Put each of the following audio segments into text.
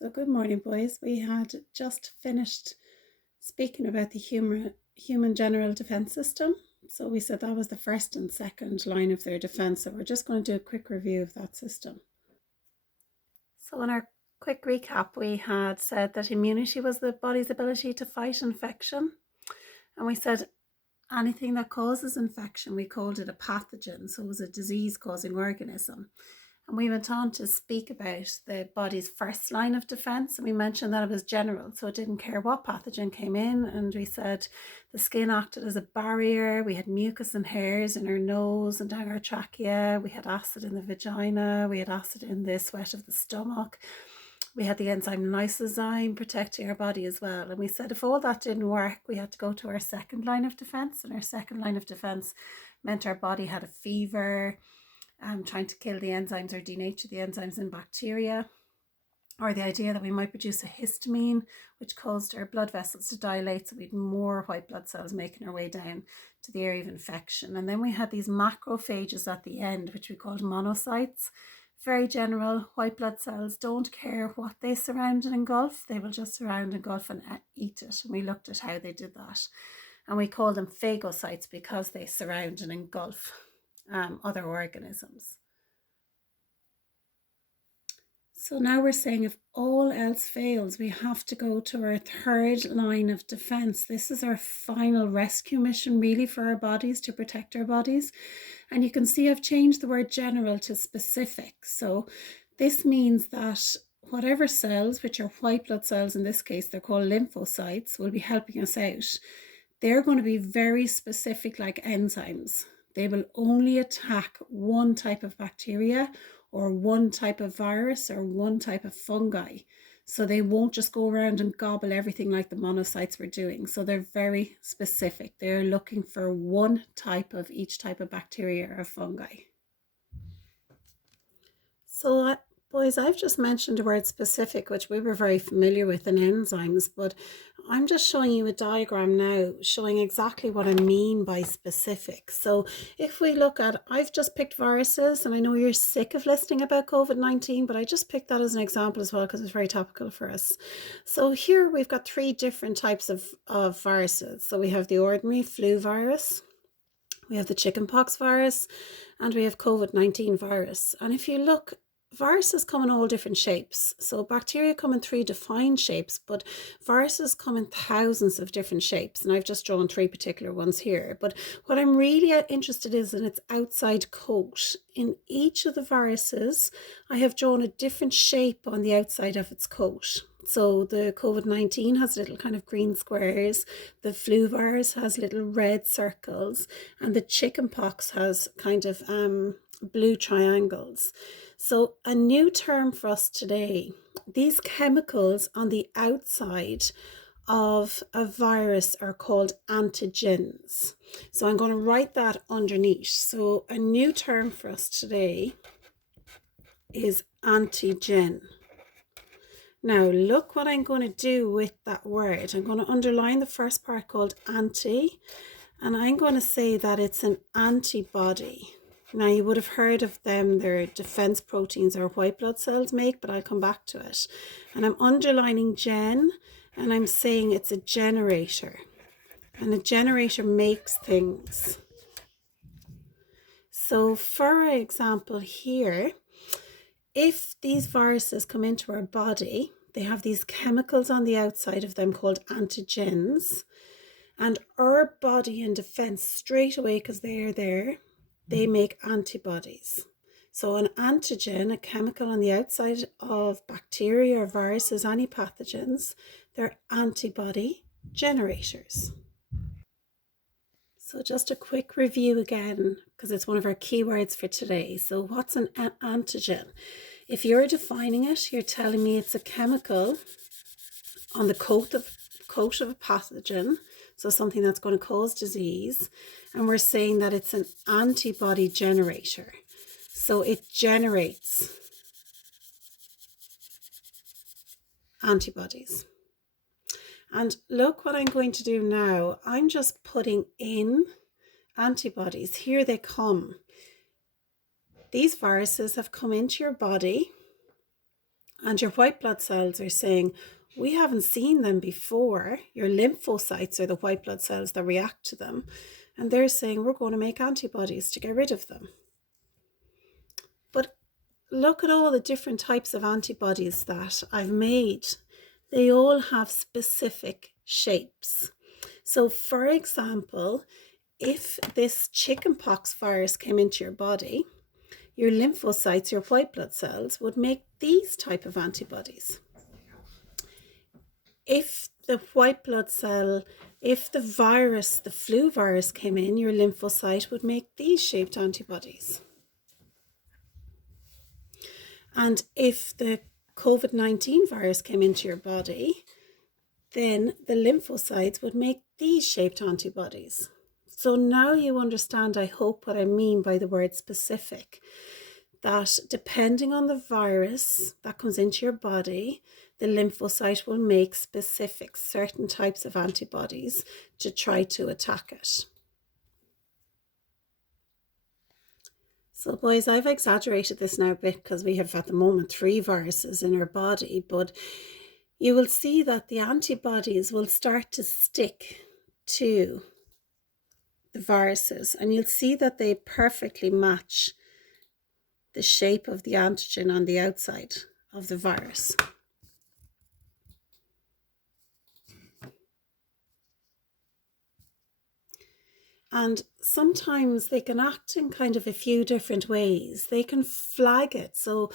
So good morning, boys. We had just finished speaking about the human general defense system. So we said that was the first and second line of their defense. So we're just going to do a quick review of that system. So in our quick recap, we had said that immunity was the body's ability to fight infection. And we said anything that causes infection, we called it a pathogen. So it was a disease-causing organism. And we went on to speak about the body's first line of defense. And we mentioned that it was general, so it didn't care what pathogen came in. And we said the skin acted as a barrier. We had mucus and hairs in our nose and down our trachea. We had acid in the vagina. We had acid in the sweat of the stomach. We had the enzyme lysozyme protecting our body as well. And we said if all that didn't work, we had to go to our second line of defense. And our second line of defense meant our body had a fever, trying to kill the enzymes or denature the enzymes in bacteria, or the idea that we might produce a histamine, which caused our blood vessels to dilate, so we had more white blood cells making our way down to the area of infection. And then we had these macrophages at the end, which we called monocytes. Very general, white blood cells don't care what they surround and engulf, they will just surround, engulf and eat it. And we looked at how they did that. And we call them phagocytes because they surround and engulf other organisms. So now we're saying if all else fails, we have to go to our third line of defense. This is our final rescue mission really for our bodies, to protect our bodies. And you can see I've changed the word general to specific. So this means that whatever cells, which are white blood cells in this case, they're called lymphocytes, will be helping us out. They're going to be very specific, like enzymes. They will only attack one type of bacteria or one type of virus or one type of fungi. So they won't just go around and gobble everything like the monocytes were doing. So they're very specific. They're looking for one type of each type of bacteria or fungi. So boys, I've just mentioned the word specific, which we were very familiar with in enzymes, but I'm just showing you a diagram now showing exactly what I mean by specific. So if we look at, I've just picked viruses, and I know you're sick of listening about COVID-19, but I just picked that as an example as well because it's very topical for us. So here we've got three different types of viruses. So we have the ordinary flu virus, we have the chickenpox virus, and we have COVID-19 virus. And if you look, viruses come in all different shapes. So bacteria come in three defined shapes, but viruses come in thousands of different shapes. And I've just drawn three particular ones here. But what I'm really interested in is in its outside coat. In each of the viruses, I have drawn a different shape on the outside of its coat. So the COVID-19 has little kind of green squares, the flu virus has little red circles, and the chickenpox has kind of blue triangles. So a new term for us today, these chemicals on the outside of a virus are called antigens. So I'm going to write that underneath. So a new term for us today is antigen. Now look what I'm going to do with that word. I'm going to underline the first part called anti, and I'm going to say that it's an antibody. Now you would have heard of them, their defense proteins or white blood cells make, but I'll come back to it. And I'm underlining gen, and I'm saying it's a generator. And a generator makes things. So for example here, if these viruses come into our body, they have these chemicals on the outside of them called antigens, and our body in defense straight away, because they are there, they make antibodies. So an antigen, a chemical on the outside of bacteria or viruses, any pathogens, they're antibody generators. So just a quick review again, because it's one of our keywords for today. So what's an antigen? If you're defining it, you're telling me it's a chemical on the coat of a pathogen, so something that's going to cause disease, and we're saying that it's an antibody generator. So it generates antibodies. And look what I'm going to do now. I'm just putting in antibodies. Here they come. These viruses have come into your body And your white blood cells are saying, we haven't seen them before. Your lymphocytes are the white blood cells that react to them. And they're saying, we're going to make antibodies to get rid of them. But look at all the different types of antibodies that I've made. They all have specific shapes. So, for example, if this chickenpox virus came into your body, your lymphocytes, your white blood cells, would make these type of antibodies. If the white blood cell, if the virus, the flu virus came in, your lymphocyte would make these shaped antibodies. And if the COVID-19 virus came into your body, then the lymphocytes would make these shaped antibodies. So now you understand, I hope, what I mean by the word specific. That depending on the virus that comes into your body, the lymphocyte will make specific certain types of antibodies to try to attack it. So boys, I've exaggerated this now a bit because we have at the moment 3 viruses in our body, but you will see that the antibodies will start to stick to the viruses, and you'll see that they perfectly match the shape of the antigen on the outside of the virus. And sometimes they can act in kind of a few different ways. They can flag it. So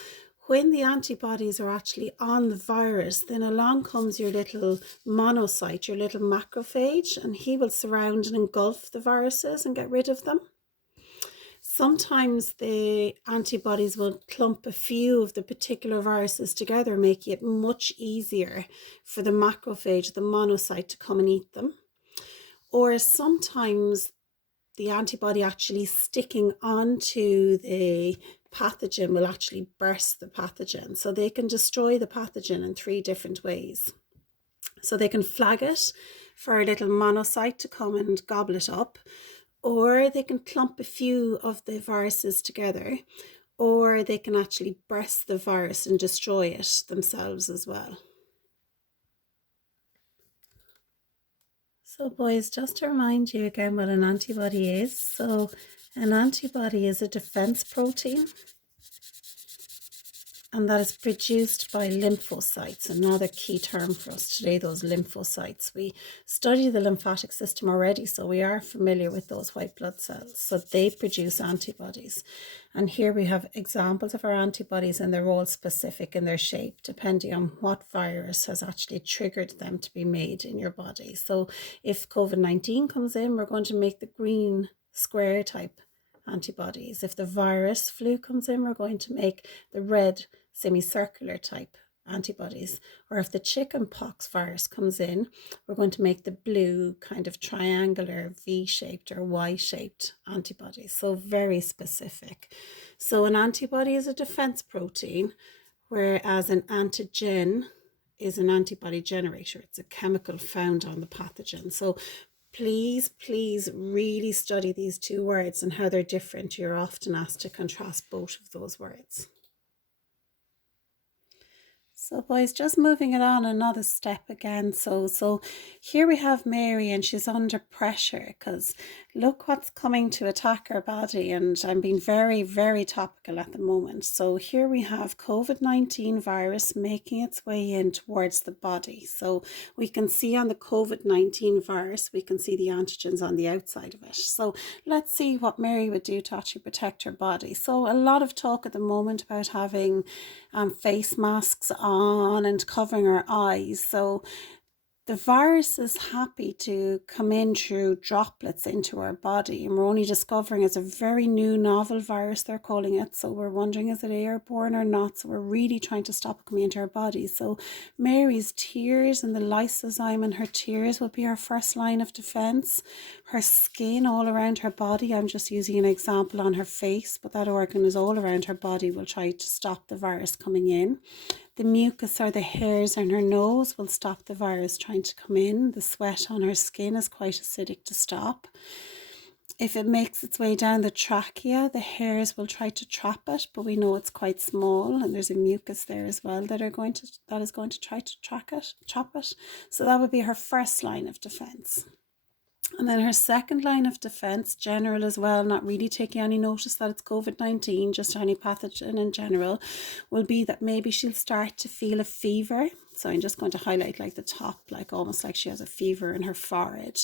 when the antibodies are actually on the virus, then along comes your little monocyte, your little macrophage, and he will surround and engulf the viruses and get rid of them. Sometimes the antibodies will clump a few of the particular viruses together, making it much easier for the macrophage, the monocyte, to come and eat them. Or sometimes the antibody actually sticking onto the pathogen will actually burst the pathogen. So they can destroy the pathogen in 3 different ways. So they can flag it for a little monocyte to come and gobble it up, or they can clump a few of the viruses together, or they can actually burst the virus and destroy it themselves as well. So boys, just to remind you again what an antibody is. So an antibody is a defense protein, and that is produced by lymphocytes. Another key term for us today, those lymphocytes. We study the lymphatic system already, so we are familiar with those white blood cells. So they produce antibodies. And here we have examples of our antibodies, and they're all specific in their shape, depending on what virus has actually triggered them to be made in your body. So if COVID-19 comes in, we're going to make the green square type antibodies. If the virus flu comes in, we're going to make the red semicircular type antibodies. Or if the chickenpox virus comes in, we're going to make the blue kind of triangular V-shaped or Y-shaped antibodies. So very specific. So an antibody is a defense protein, whereas an antigen is an antibody generator. It's a chemical found on the pathogen. So please really study these 2 words and how they're different. You're often asked to contrast both of those words. So boys, just moving it on another step again. So here we have Mary, and she's under pressure because look what's coming to attack her body, and I'm being very topical at the moment. So here we have COVID-19 virus making its way in towards the body. So we can see on the COVID-19 virus, we can see the antigens on the outside of it. So let's see what Mary would do to actually protect her body. So a lot of talk at the moment about having face masks on and covering our eyes. So the virus is happy to come in through droplets into our body, and we're only discovering it's a very new novel virus, they're calling it. So we're wondering, is it airborne or not? So we're really trying to stop it coming into our body. So Mary's tears and the lysozyme in her tears will be our first line of defense. Her skin all around her body, I'm just using an example on her face, but that organ is all around her body, will try to stop the virus coming in. The mucus or the hairs on her nose will stop the virus trying to come in. The sweat on her skin is quite acidic to stop. If it makes its way down the trachea, the hairs will try to trap it, but we know it's quite small, and there's a mucus there as well that is going to try to trap it. So that would be her first line of defense. And then her second line of defense, general as well, not really taking any notice that it's COVID-19, just any pathogen in general, will be that maybe she'll start to feel a fever. So I'm just going to highlight like the top, like almost like she has a fever in her forehead.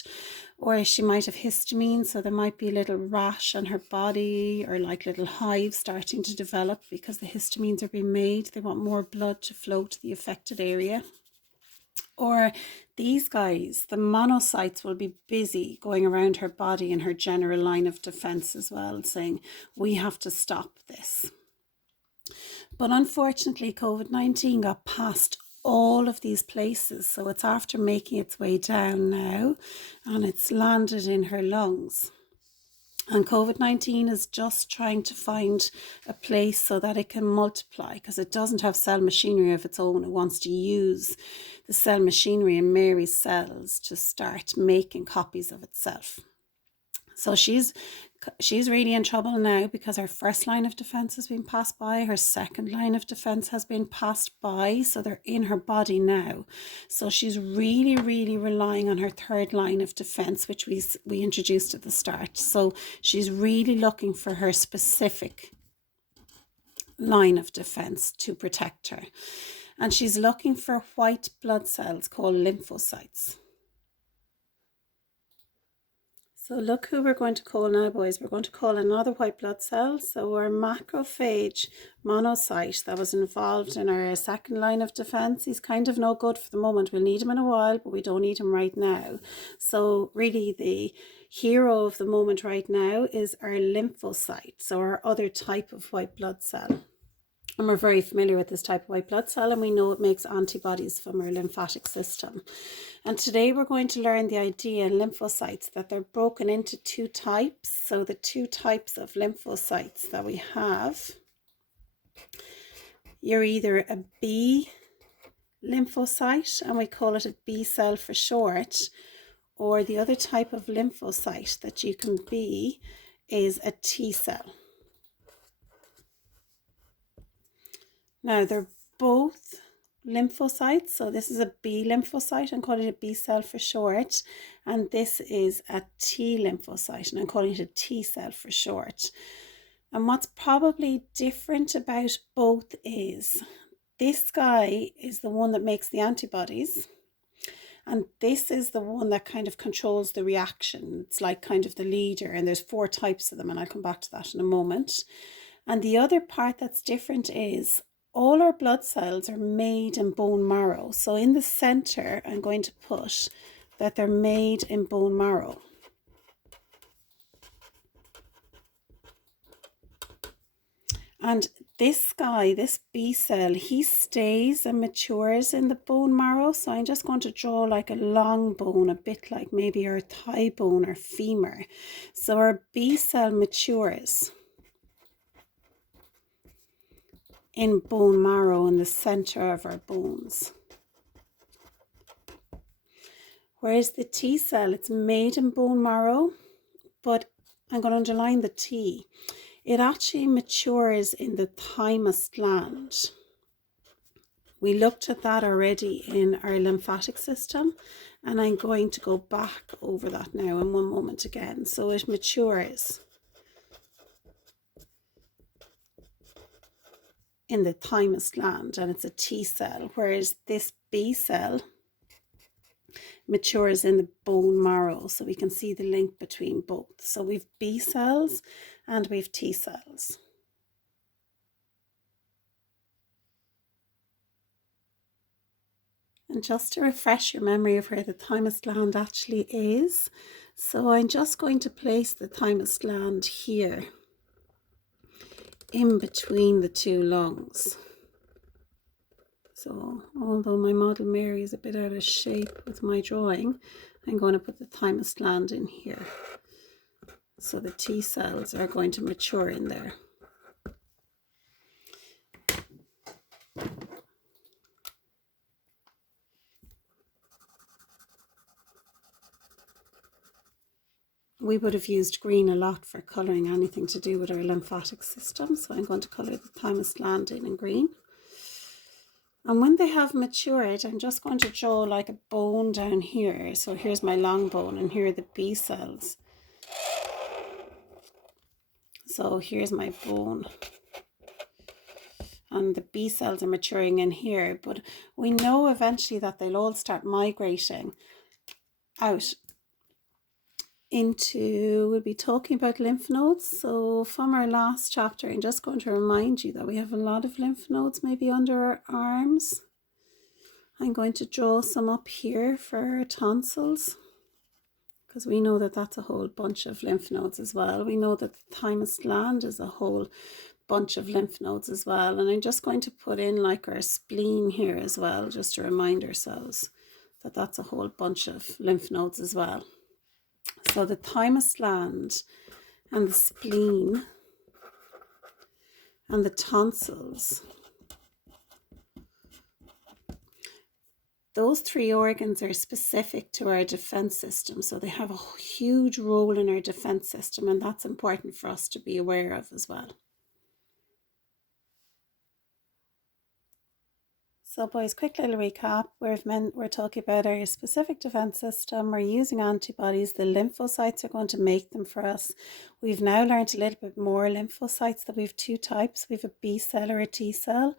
Or she might have histamine, so there might be a little rash on her body or like little hives starting to develop because the histamines are being made. They want more blood to flow to the affected area. Or these guys, the monocytes, will be busy going around her body in her general line of defense as well, saying, we have to stop this. But unfortunately, COVID-19 got past all of these places. So it's after making its way down now, and it's landed in her lungs. And COVID-19 is just trying to find a place so that it can multiply, because it doesn't have cell machinery of its own. It wants to use the cell machinery in Mary's cells to start making copies of itself. So she's really in trouble now because her first line of defense has been passed by. Her second line of defense has been passed by. So they're in her body now. So she's really, really relying on her third line of defense, which we introduced at the start. So she's really looking for her specific line of defense to protect her. And she's looking for white blood cells called lymphocytes. So look who we're going to call now, boys. We're going to call another white blood cell. So our macrophage monocyte that was involved in our second line of defense. He's kind of no good for the moment. We'll need him in a while, but we don't need him right now. So really the hero of the moment right now is our lymphocyte. So our other type of white blood cell. And we're very familiar with this type of white blood cell, and we know it makes antibodies from our lymphatic system. And today we're going to learn the idea in lymphocytes that they're broken into two types. So the two types of lymphocytes that we have, you're either a B lymphocyte, and we call it a B cell for short, or the other type of lymphocyte that you can be is a T cell. Now, they're both lymphocytes. So this is a B lymphocyte. I'm calling it a B cell for short. And this is a T lymphocyte. And I'm calling it a T cell for short. And what's probably different about both is this guy is the one that makes the antibodies. And this is the one that kind of controls the reaction. It's like kind of the leader. And there's 4 types of them. And I'll come back to that in a moment. And the other part that's different is all our blood cells are made in bone marrow. So in the center, I'm going to put that they're made in bone marrow. And this guy, this B cell, he stays and matures in the bone marrow. So I'm just going to draw like a long bone, a bit like maybe our thigh bone or femur. So our B cell matures in bone marrow in the center of our bones. Whereas the T cell, it's made in bone marrow, but I'm going to underline the T. It actually matures in the thymus gland. We looked at that already in our lymphatic system, and I'm going to go back over that now in one moment again. So it matures in the thymus gland, and it's a T cell, whereas this B cell matures in the bone marrow. So we can see the link between both. So we've B cells and we've T cells. And just to refresh your memory of where the thymus gland actually is, so I'm just going to place the thymus gland here in between the 2 lungs. So although my model Mary is a bit out of shape with my drawing, I'm going to put the thymus gland in here. So the T cells are going to mature in there. we would have used green a lot for colouring anything to do with our lymphatic system. So I'm going to colour the thymus gland in green. And when they have matured, I'm just going to draw like a bone down here. So here's my long bone and here are the B cells. So here's my bone. And the B cells are maturing in here. But we know eventually that they'll all start migrating out into, we'll be talking about lymph nodes. So from our last chapter, I'm just going to remind you that we have a lot of lymph nodes maybe under our arms. I'm going to draw some up here for our tonsils, because we know that that's a whole bunch of lymph nodes as well. We know that the thymus gland is a whole bunch of lymph nodes as well. And I'm just going to put in like our spleen here as well, just to remind ourselves that that's a whole bunch of lymph nodes as well. So the thymus gland and the spleen and the tonsils, those three organs are specific to our defense system. So they have a huge role in our defense system, and that's important for us to be aware of as well. So boys, quick little recap. We're talking about our specific defense system. We're using antibodies. The lymphocytes are going to make them for us. We've now learned a little bit more lymphocytes, that we have two types. We have a B cell or a T cell.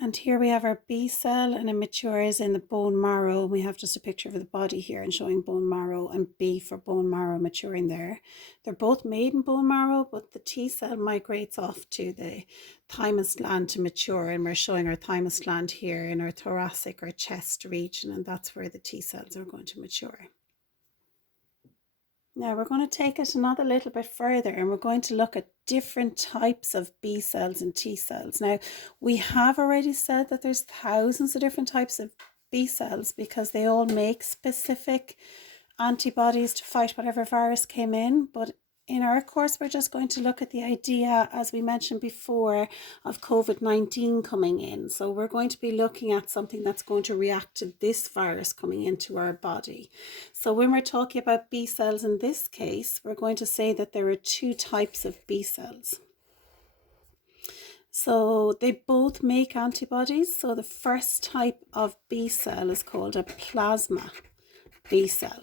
And here we have our B cell, and it matures in the bone marrow. We have just a picture of the body here and showing bone marrow, and B for bone marrow maturing there. They're both made in bone marrow, but the T cell migrates off to the thymus gland to mature, and we're showing our thymus gland here in our thoracic or chest region, and that's where the T cells are going to mature. Now we're going to take it another little bit further, and we're going to look at different types of B cells and T cells. Now, we have already said that there's thousands of different types of B cells because they all make specific antibodies to fight whatever virus came in. But in our course, we're just going to look at the idea, as we mentioned before, of COVID-19 coming in. So we're going to be looking at something that's going to react to this virus coming into our body. So when we're talking about B cells in this case, we're going to say that there are two types of B cells. So they both make antibodies. So the first type of B cell is called a plasma B cell.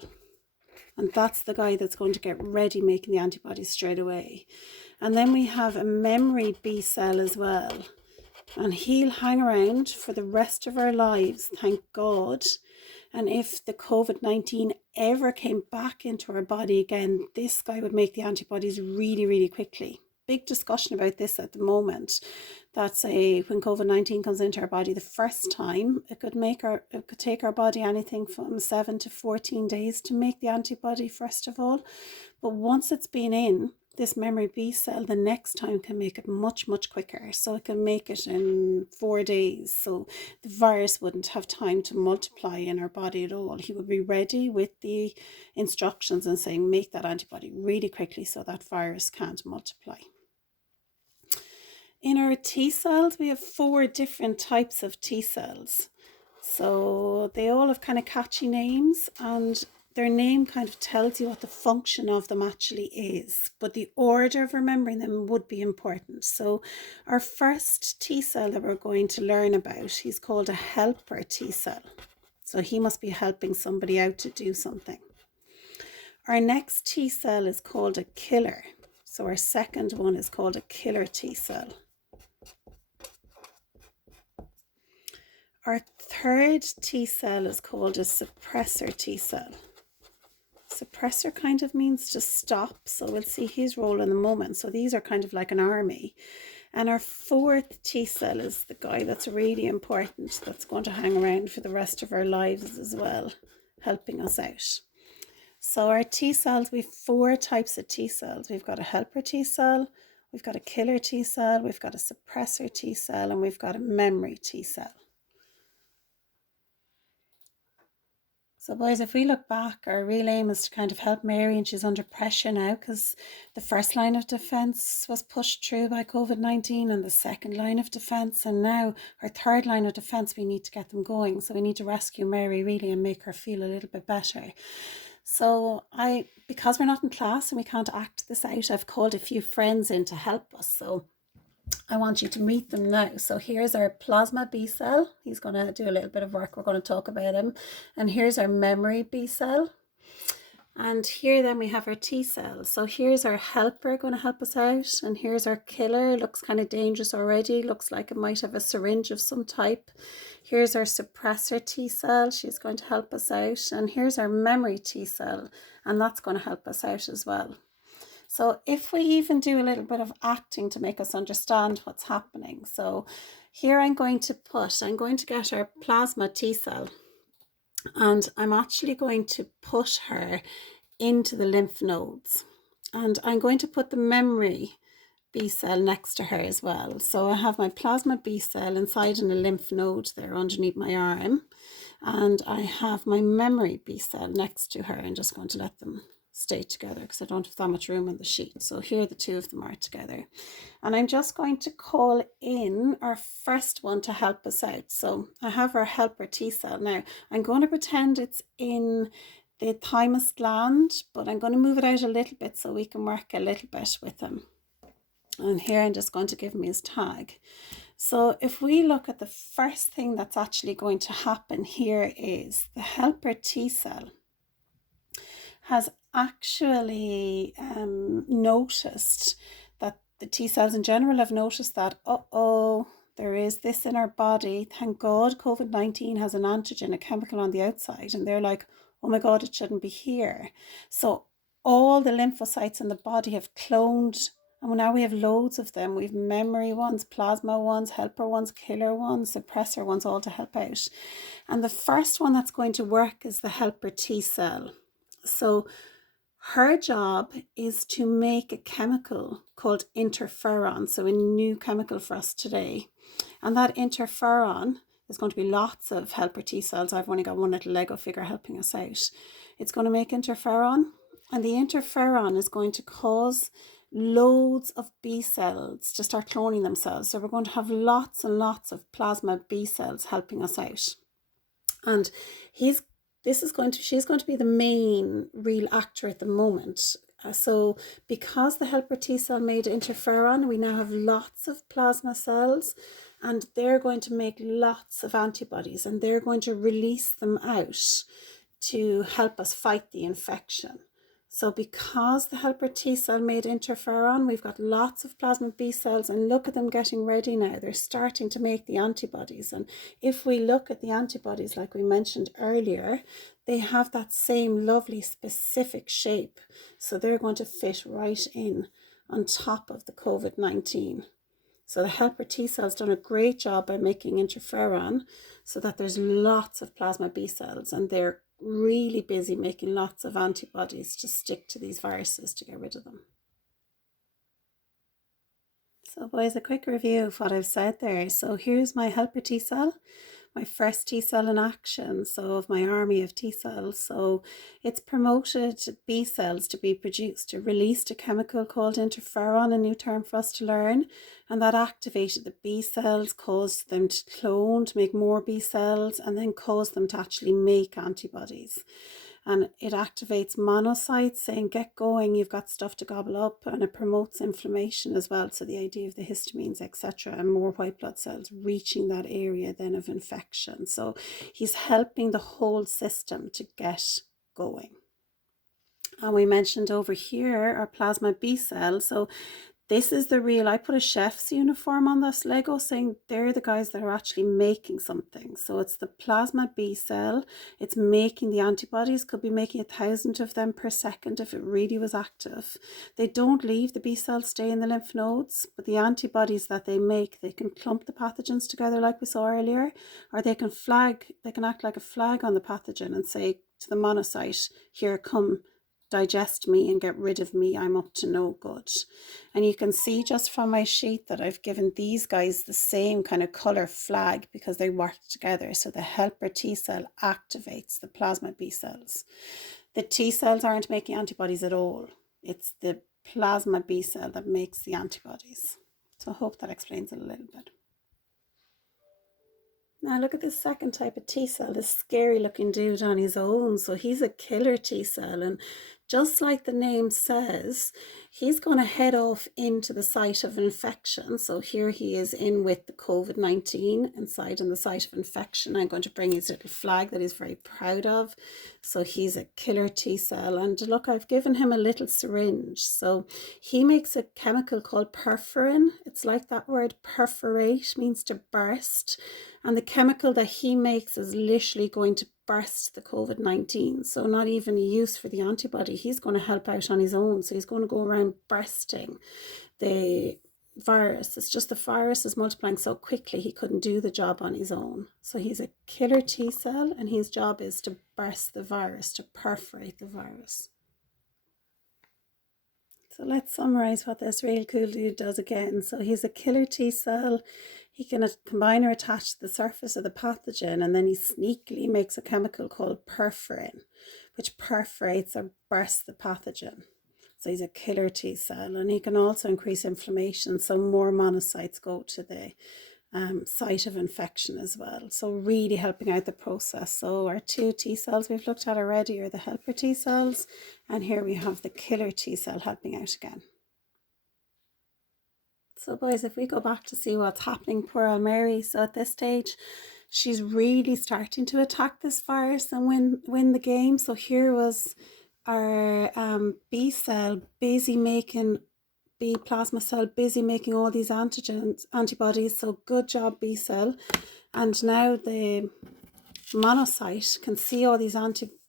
And that's the guy that's going to get ready making the antibodies straight away. And then we have a memory B cell as well. And he'll hang around for the rest of our lives, thank God. And if the COVID-19 ever came back into our body again, this guy would make the antibodies really, really quickly. Big discussion about this at the moment. That's when COVID-19 comes into our body the first time, it could take our body anything from 7 to 14 days to make the antibody first of all. But once it's been in, this memory B cell the next time can make it much, much quicker. So it can make it in 4 days. So the virus wouldn't have time to multiply in our body at all. He would be ready with the instructions and saying, make that antibody really quickly so that virus can't multiply. In our T cells, we have 4 different types of T cells. So they all have kind of catchy names, and their name kind of tells you what the function of them actually is. But the order of remembering them would be important. So our first T cell that we're going to learn about, he's called a helper T cell. So he must be helping somebody out to do something. Our next T cell is called a killer. So our second one is called a killer T cell. Our third T cell is called a suppressor T cell. Suppressor kind of means to stop, so we'll see his role in a moment. So these are kind of like an army. And our fourth T cell is the guy that's really important, that's going to hang around for the rest of our lives as well, helping us out. So our T cells, we have 4 types of T cells. We've got a helper T cell, we've got a killer T cell, we've got a suppressor T cell, and we've got a memory T cell. So boys, if we look back, our real aim is to kind of help Mary, and she's under pressure now because the first line of defence was pushed through by COVID-19 and the second line of defence, and now our third line of defence, we need to get them going. So we need to rescue Mary really and make her feel a little bit better. So because we're not in class and we can't act this out, I've called a few friends in to help us. So I want you to meet them now. So here's our plasma B cell. He's going to do a little bit of work. We're going to talk about him. And here's our memory B cell. And here then we have our T cells. So here's our helper going to help us out. And here's our killer. Looks kind of dangerous already. Looks like it might have a syringe of some type. Here's our suppressor T cell. She's going to help us out. And here's our memory T cell. And that's going to help us out as well. So if we even do a little bit of acting to make us understand what's happening. So here I'm going to get our plasma T cell. And I'm actually going to put her into the lymph nodes. And I'm going to put the memory B cell next to her as well. So I have my plasma B cell inside in a lymph node there underneath my arm. And I have my memory B cell next to her. I'm just going to let them stay together because I don't have that much room on the sheet. So here the two of them are together. And I'm just going to call in our first one to help us out. So I have our helper T cell. Now I'm going to pretend it's in the thymus gland, but I'm going to move it out a little bit so we can work a little bit with him. And here I'm just going to give him his tag. So if we look at the first thing that's actually going to happen here is the helper T cell has actually noticed that the T cells in general have noticed that, there is this in our body. Thank God COVID-19 has an antigen, a chemical on the outside. And they're like, oh my God, it shouldn't be here. So all the lymphocytes in the body have cloned. And now we have loads of them. We have memory ones, plasma ones, helper ones, killer ones, suppressor ones, all to help out. And the first one that's going to work is the helper T cell. So her job is to make a chemical called interferon. So a new chemical for us today. And that interferon, there's going to be lots of helper T cells. I've only got one little Lego figure helping us out. It's going to make interferon. And the interferon is going to cause loads of B cells to start cloning themselves. So we're going to have lots and lots of plasma B cells helping us out. And she's going to be the main real actor at the moment. So because the helper T cell made interferon, we now have lots of plasma cells and they're going to make lots of antibodies and they're going to release them out to help us fight the infection. So because the helper T cell made interferon, we've got lots of plasma B cells and look at them getting ready now. They're starting to make the antibodies. And if we look at the antibodies, like we mentioned earlier, they have that same lovely specific shape. So they're going to fit right in on top of the COVID-19. So the helper T cell's done a great job by making interferon so that there's lots of plasma B cells and they're really busy making lots of antibodies to stick to these viruses to get rid of them. So boys, a quick review of what I've said there. So here's my helper T cell, my first T cell in action, so of my army of T cells. So it's promoted B cells to be produced. It released a chemical called interferon, a new term for us to learn, and that activated the B cells, caused them to clone, to make more B cells, and then caused them to actually make antibodies. And it activates monocytes saying, get going, you've got stuff to gobble up, and it promotes inflammation as well. So the idea of the histamines, etc., and more white blood cells reaching that area then of infection. So he's helping the whole system to get going. And we mentioned over here our plasma B cells. So this is the real, I put a chef's uniform on this Lego saying they're the guys that are actually making something. So it's the plasma B cell. It's making the antibodies, could be making 1,000 of them per second if it really was active. They don't leave, the B cells stay in the lymph nodes, but the antibodies that they make, they can clump the pathogens together like we saw earlier, or they can act like a flag on the pathogen and say to the monocyte, here, come digest me and get rid of me, I'm up to no good. And you can see just from my sheet that I've given these guys the same kind of color flag because they work together. So the helper T cell activates the plasma B cells. The T cells aren't making antibodies at all. It's the plasma B cell that makes the antibodies. So I hope that explains it a little bit. Now look at this second type of T cell, this scary looking dude on his own. So he's a killer T cell, and just like the name says, he's going to head off into the site of infection. So here he is in with the COVID-19 inside in the site of infection. I'm going to bring his little flag that he's very proud of. So he's a killer T cell. And look, I've given him a little syringe. So he makes a chemical called perforin. It's like that word perforate means to burst. And the chemical that he makes is literally going to burst the COVID-19. So not even a use for the antibody. He's going to help out on his own. So he's going to go around bursting the virus. It's just the virus is multiplying so quickly he couldn't do the job on his own. So he's a killer T cell, and his job is to burst the virus, to perforate the virus. So let's summarize what this real cool dude does again. So he's a killer T cell. He can combine or attach to the surface of the pathogen, and then he sneakily makes a chemical called perforin, which perforates or bursts the pathogen. So he's a killer T cell, and he can also increase inflammation. So more monocytes go to the site of infection as well. So really helping out the process. So our two T cells we've looked at already are the helper T cells, and here we have the killer T cell helping out again. So boys, if we go back to see what's happening, poor old Mary, so at this stage she's really starting to attack this virus and win the game. So here was our B cell busy making, B plasma cell busy making all these antibodies. So good job, B cell. And now the monocyte can see all these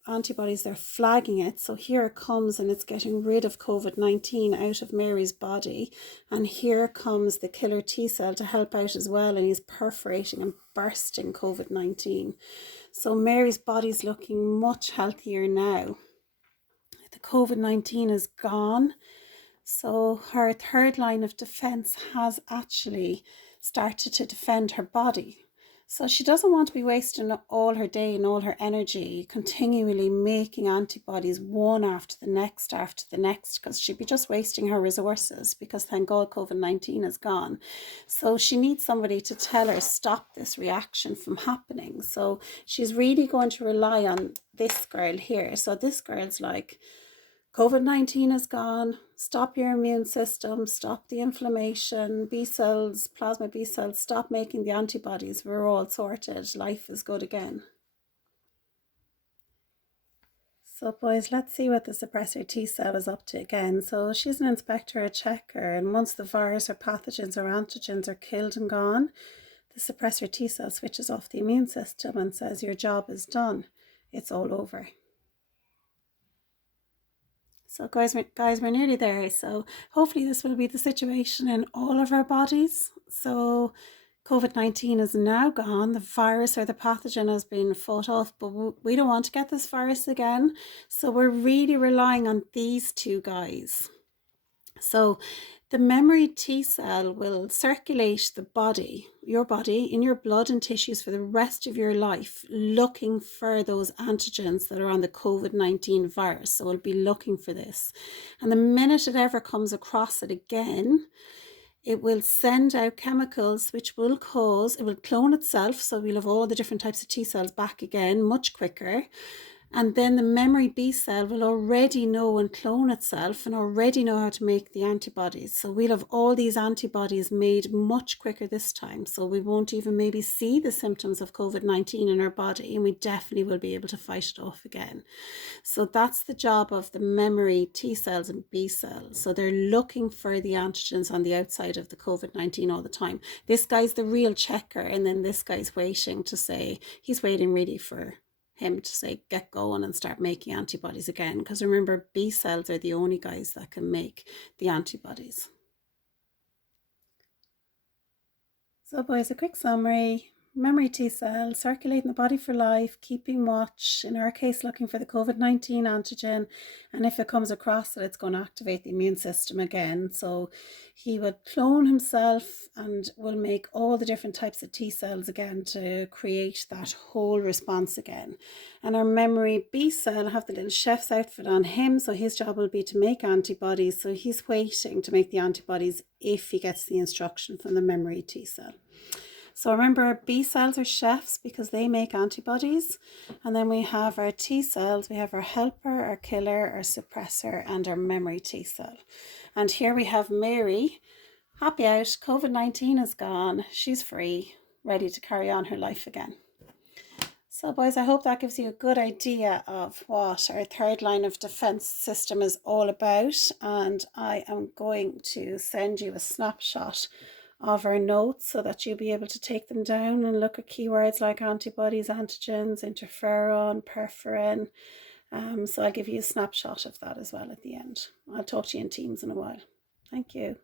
antibodies, they're flagging it. So here it comes, and it's getting rid of COVID-19 out of Mary's body. And here comes the killer T cell to help out as well, and he's perforating and bursting COVID-19. So Mary's body's looking much healthier now. The COVID-19 is gone. So her third line of defense has actually started to defend her body. So she doesn't want to be wasting all her day and all her energy continually making antibodies one after the next, because she'd be just wasting her resources, because thank God COVID-19 is gone. So she needs somebody to tell her, stop this reaction from happening. So she's really going to rely on this girl here. So this girl's like, COVID-19 is gone. Stop your immune system. Stop the inflammation. B cells, plasma B cells, stop making the antibodies. We're all sorted. Life is good again. So boys, let's see what the suppressor T cell is up to again. So she's an inspector, a checker, and once the virus or pathogens or antigens are killed and gone, the suppressor T cell switches off the immune system and says your job is done. It's all over. So guys, we're nearly there. So hopefully this will be the situation in all of our bodies. So COVID-19 is now gone. The virus or the pathogen has been fought off, but we don't want to get this virus again. So we're really relying on these two guys. So the memory T cell will circulate the body, your body, in your blood and tissues for the rest of your life, looking for those antigens that are on the COVID-19 virus. So it'll be looking for this. And the minute it ever comes across it again, it will send out chemicals which will cause, it will clone itself. So we'll have all the different types of T cells back again much quicker. And then the memory B cell will already know and clone itself and already know how to make the antibodies. So we'll have all these antibodies made much quicker this time. So we won't even maybe see the symptoms of COVID-19 in our body, and we definitely will be able to fight it off again. So that's the job of the memory T cells and B cells. So they're looking for the antigens on the outside of the COVID-19 all the time. This guy's the real checker, and then this guy's waiting to say, he's waiting really for him to say get going and start making antibodies again, because remember, B cells are the only guys that can make the antibodies. So boys, a quick summary. Memory T cell circulating the body for life, keeping watch, in our case looking for the COVID-19 antigen, and if it comes across it, it's going to activate the immune system again. So he would clone himself and will make all the different types of T cells again to create that whole response again. And our memory B cell have the little chef's outfit on him, so his job will be to make antibodies. So he's waiting to make the antibodies if he gets the instruction from the memory T cell. So remember, our B cells are chefs because they make antibodies. And then we have our T cells. We have our helper, our killer, our suppressor, and our memory T cell. And here we have Mary. Happy out. COVID-19 is gone. She's free, ready to carry on her life again. So boys, I hope that gives you a good idea of what our third line of defense system is all about. And I am going to send you a snapshot of our notes so that you'll be able to take them down and look at keywords like antibodies, antigens, interferon, perforin. So I'll give you a snapshot of that as well at the end. I'll talk to you in Teams in a while. Thank you.